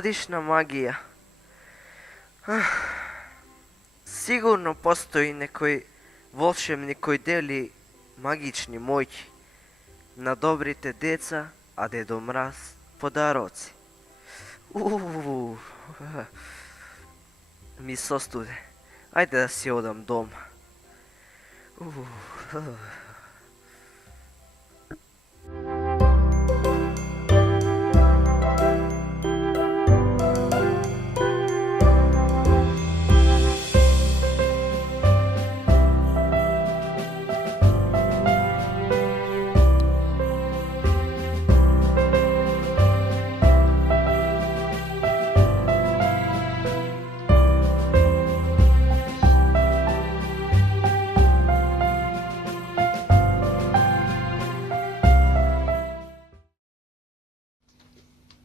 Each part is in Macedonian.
Novogodišnja magija. Sigurno postoji neki volšebnik koji deli magični moći na dobrite deca, a Dedo Mraz podaroci. Mi sostude. Ajde da si odam doma.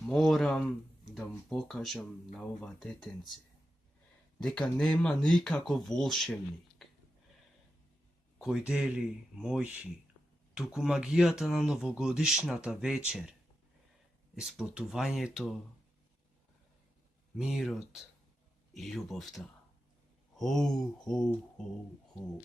Moram da mu pokažem na ova detence, дека нема никаков волшебник кој дели мојхи, туку магијата на новогодишната вечер е сплотувањето, мирот и љубовта. Хоу, хоу, хоу, хоу.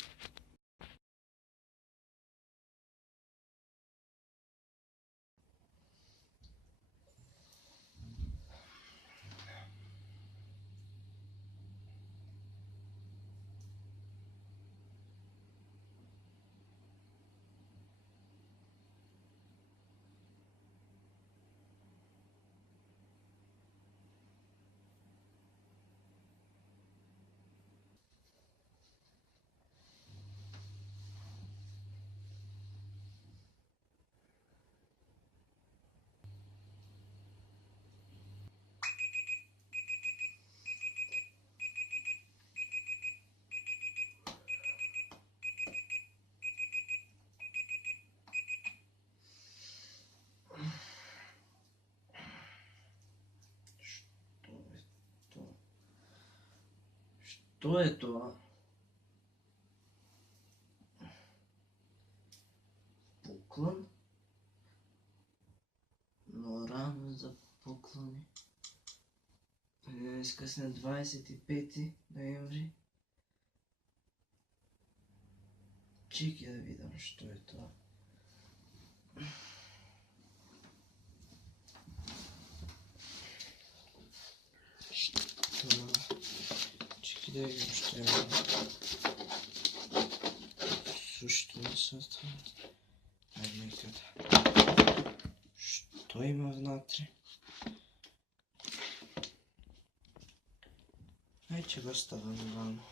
Што е тоа? Поклон? Но рано за поклони. Денеска сме 25 ноември. Чекай да видам што е тоа. Да видим што е суштинсата. Ајде некада. Што има внатре? Ајде ќе го ставам вамо.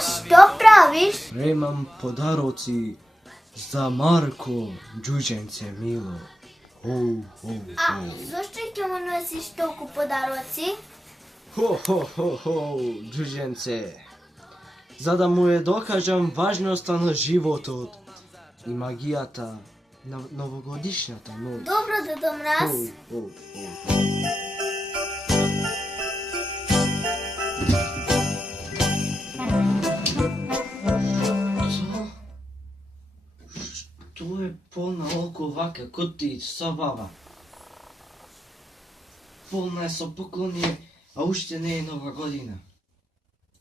Što praviš? Spremam podaroci za Marko, đuđence milo. Ho, ho, A ho. zašto će mu nosiš toliko podaroci? Ho, ho, ho, ho, đuđence. За да му ја докажам важноста на животот и магијата на новогодишната ноќ. Dobro, Dedo Mraz. Ho, ho, ho. Што е полна око вака малка кутија собава. Полна е со поклони, а уште не е нова година.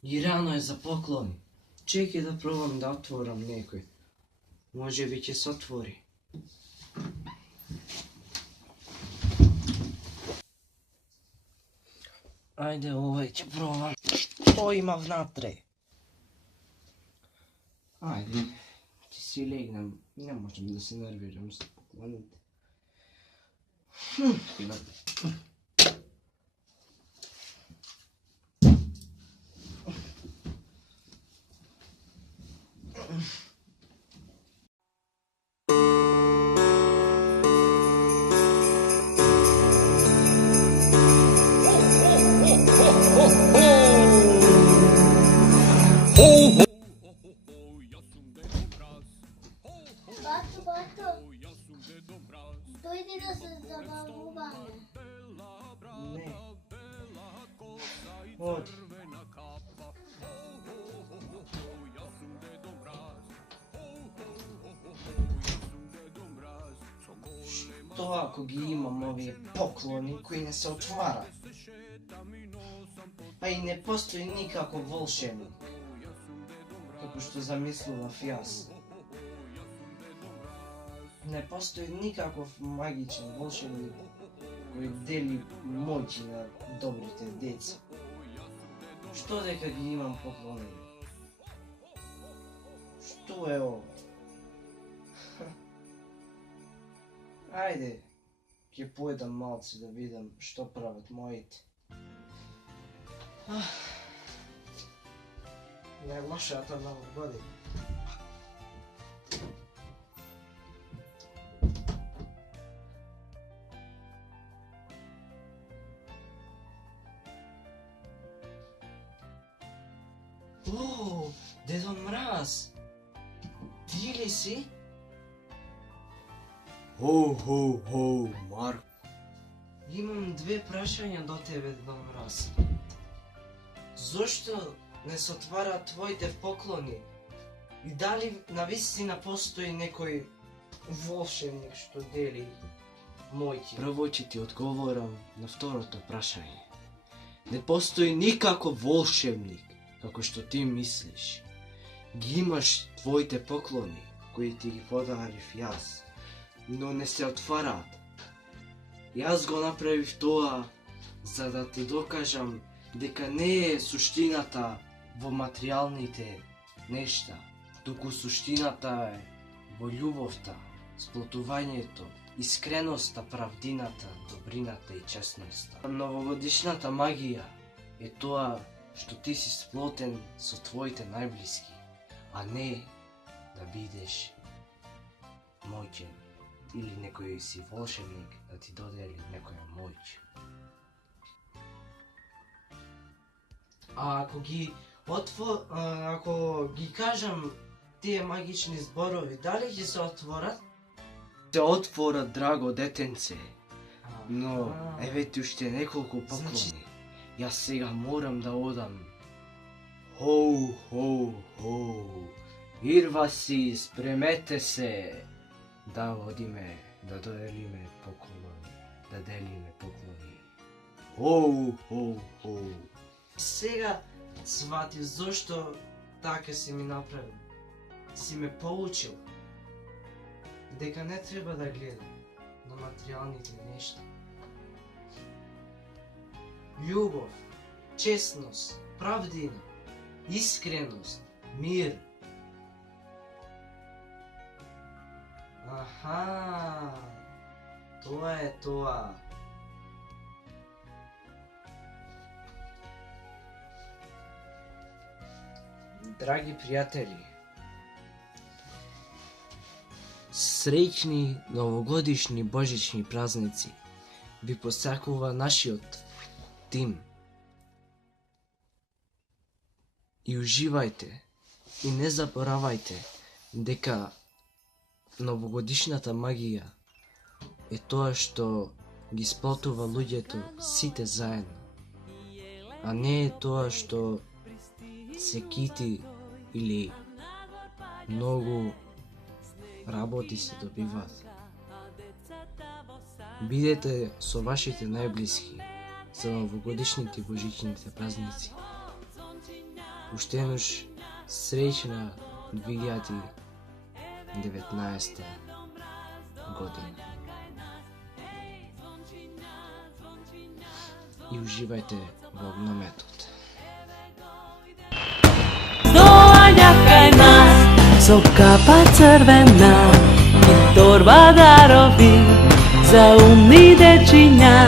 И рано е за поклони. Чекај да пробам да отворам некој. Може би ќе се отвори. Ајде, овој ќе пробам. Што има внатре? Ајде, ќе си легнам. Не можам да се нервирам со поклоните. Бато, дојди да се забавуваме. Не. Оди. Што ако ги имам овие поклони кои не се отварат? Па и не постои никако волшебник, како што замислував јас. Не постои никаков магичен волшебник кој дели моќи на добрите деца. Што дека ги имам поклони? Што е ова? Ајде, ќе поедам малце да видам што прават моите. Најлошата нова година. О, Дедо Мраз! Ти ли си? Хоу, Марко. Имам две прашања до тебе, Дедо Мраз. Зошто не се отвараат твоите поклони? И дали навистина постои некој волшебник што дели мојки? Прво ќе ти одговорам на второто прашање. Не постои никаков волшебник, како што ти мислиш. Ги имаш твоите поклони, кои ти ги подарив јас, но не се отвараат. Јас го направив тоа за да ти докажам дека не е суштината во материјалните нешта, туку суштината е во љубовта, сплотувањето, искреноста, правдината, добрината и честноста. Новогодишната магија е тоа што ти си сплотен со твоите најблиски, а не да бидеш моќен или некој си волшебник да ти додели некоја моќ. А ако ги кажам тие магични зборови, дали ќе се отворат? Се отворат, драго детенце. Но еве ти уште неколку поклони. Јас сега морам да одам. Хоу. Ирваси, спремете се. Да одиме, да доделиме поклони, да делиме поклони. Хоу. Сега сватив зошто така си ми направил. Си ме поучил дека не треба да гледам на материјалните нешта. Љубов, честност, правдина, искреност, мир. Аха, тоа е тоа. Драги пријатели, среќни новогодишни божични празници ви посакува нашиот тим. И уживајте и не заборавајте дека новогодишната магија е тоа што ги сплотува луѓето сите заедно, а не е тоа што се кити или многу работи се добиваат. Бидете со вашите најблиски за новогодишните и божичните празници. Уште еднаш среќна 2019 година. И уживајте во огнометот. Doanja kaj nas, so kapa crvena i torba darovi za umni dečinja,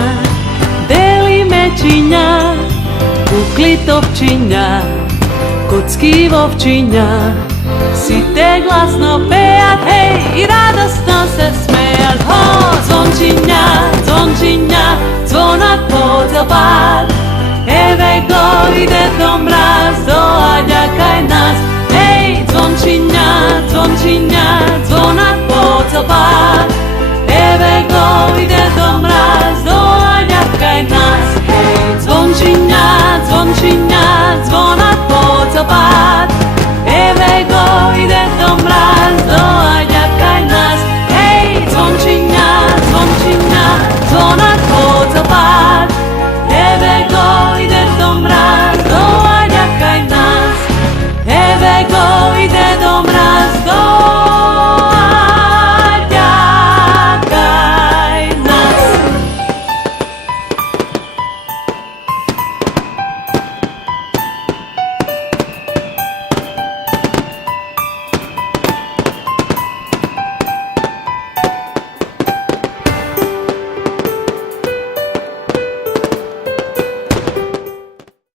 deli mečinja, kukli topčinja, kocki vovčinja, site glasno pejat, hej, i radosno se smejat, ho, zvončinja, zvončinja,